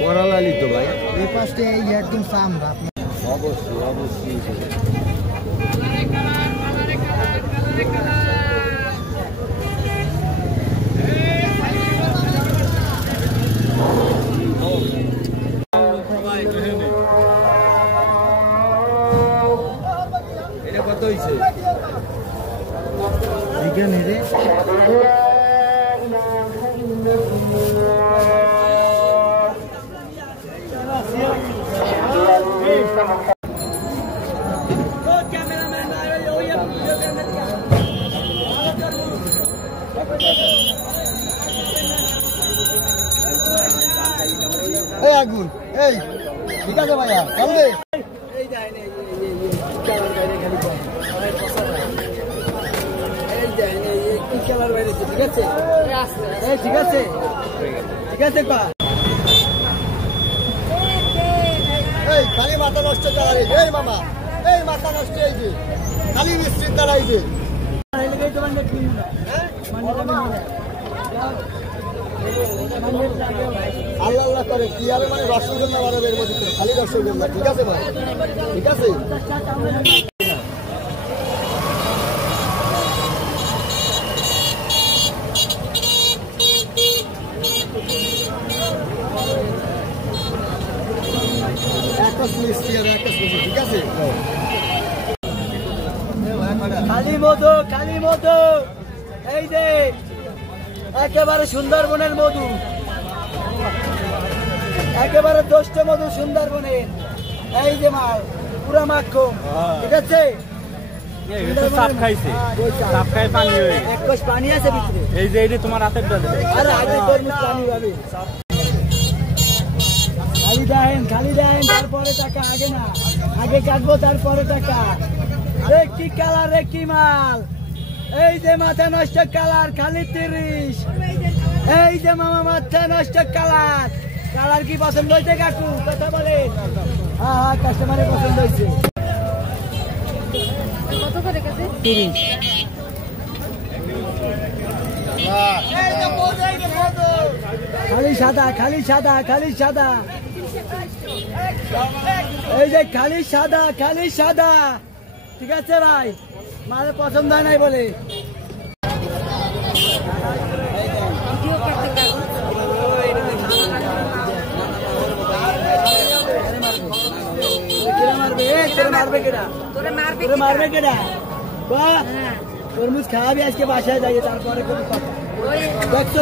পড়ালালি তো ভাই এই পাশে এই একদম সামরা অবশ্যই অবশ্যই এটা কত হয়েছে বিজ্ঞানী রে এই আগুন এই ঠিক আছে ভাইয়া চলবে ঠিক আছে ঠিক আছে ঠিক আছে এই খালি মাথা নষ্ট চালাবে এই মামা এই মাথা নষ্ট এই যে খালি মিস্ত্রির দ্বারা এই যে আল্লাহ আল্লাহ করে কি হবে মানে রসগোল্লা বাড়াবে এর মধ্যে খালি রসগোল্লা ঠিক আছে ভাই ঠিক আছে ঠিক আছে কালী মধু এই যে একেবারে সুন্দরবনের মধু একেবারে দোষ্ট মধু সুন্দরবনের এই যে মাল পুরা মাখন ঠিক আছে পানি আছে ভিতরে এই যে এটা তোমার হাতের আরে আগে পানি পাবে খালি দেন তারপরে টাকা আগে না আগে কাটবো তারপরে টাকা রে কি কালার রে কি মাল এই যে মাথা নষ্ট কালার খালি 30 এই যে মামা মাথা নষ্ট কালার কালার কি পছন্দ হয়েছে কাকু কথা বলেন হ্যাঁ হ্যাঁ কাস্টমারের পছন্দ হয়েছে কত করে কাছে 30 খালি সাদা খালি সাদা খালি সাদা এই যে খালি সাদা ঠিক আছে ভাই মালে পছন্দ হয় নাই বলে মারবে কেডা তরমুজ খাওয়াবি আজকে বাসায় যাইয়ে তারপরে কোনো কথা দেখছো